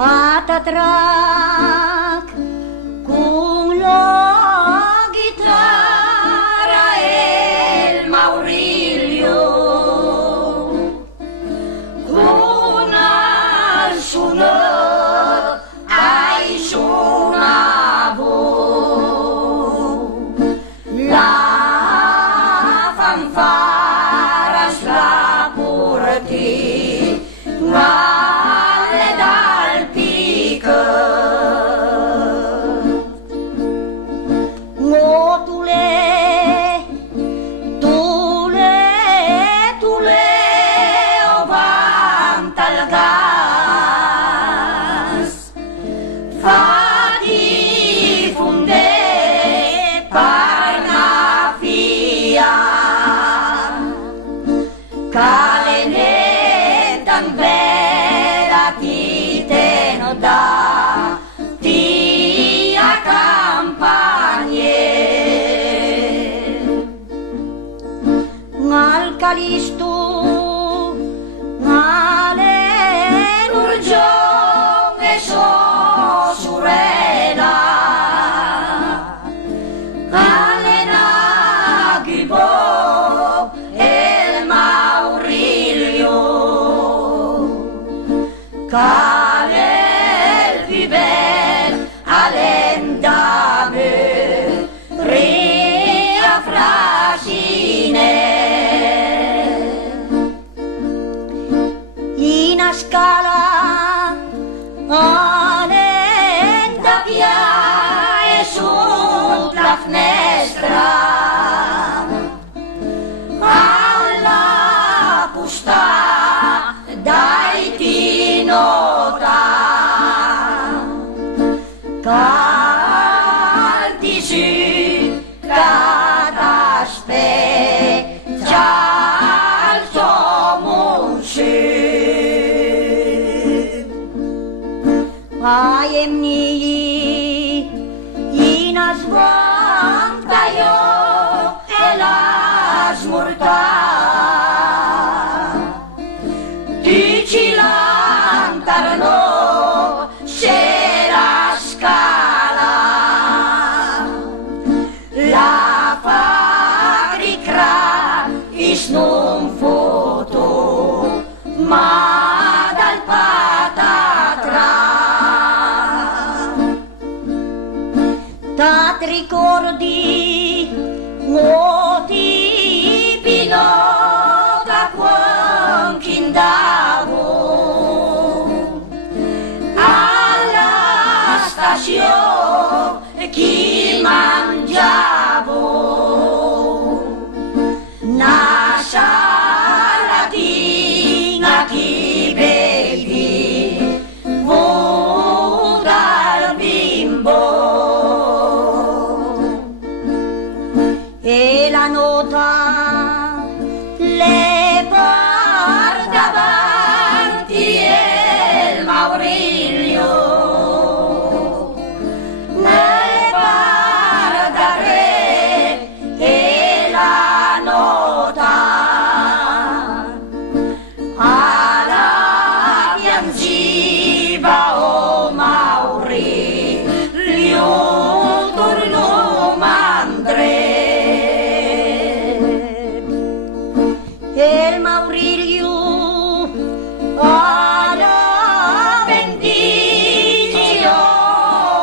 patatrac con la chitarra e il Maurilio, con al suono ai suonavo la fanfara slapurti male dal picco tule o vanta al gas fatti funde parna via calenetan bella ti teno da tia campagne ngal calisto ngale urgiong e so surela alena gibo el Maurilio calel viver alendame ria frasine in a scala alenda via e sotto la finestra alla pusta dai ti nota canti si cadaspe cial somunsi aiemni inas vanta io e las murta ci lantarno c'era scala la fabbrica is non foto ma dal patatra t'at ricordi moti pilota quanch'indavo alla stazione chi mangiavo una salatina chi bevi dal bimbo e la nota le porta avanti il Maurilio nel guardare e la nota alla piangiva o Maurilio torno mandre el Maurilio alla bendigio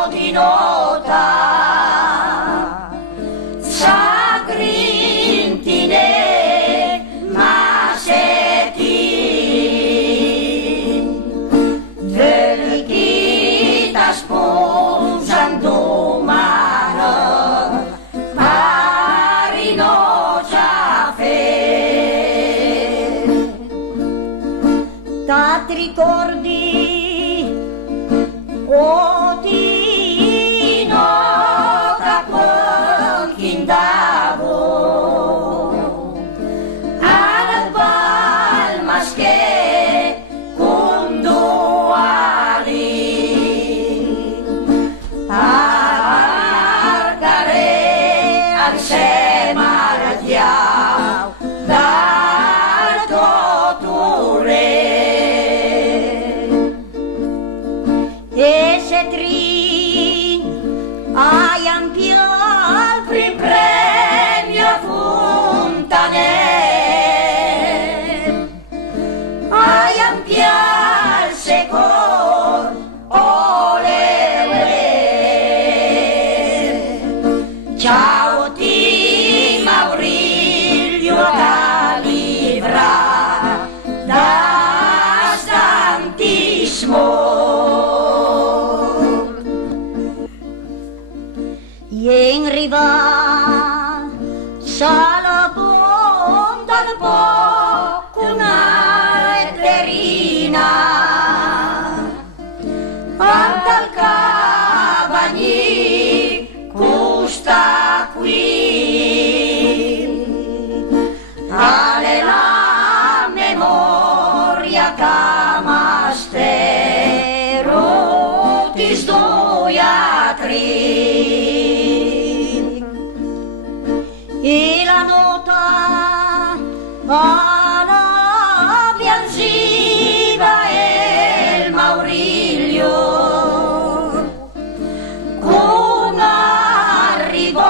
di nota sagrintine masetin delicita sposando mano parino giafe t'at ricordi o ti nota quanch'indavo al palmas che con duali arcare al sema radiao dal totore sta qui. Ale la memoria camastero ti sdoiatri. E la nota alla Bianziva e il Mauriglio con arrivò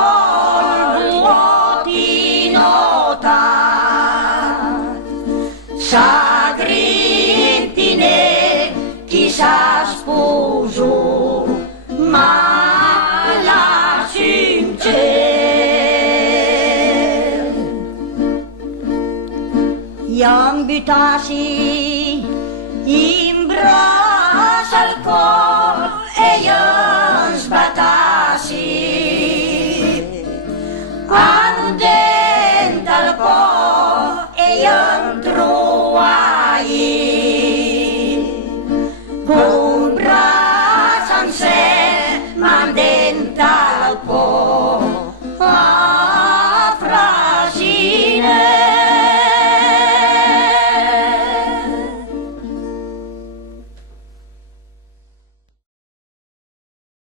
vuoti nota Sagrintine chissà sposo ma la Iam butasi in braccia al cor e iam sbatasi an dent al cor e iam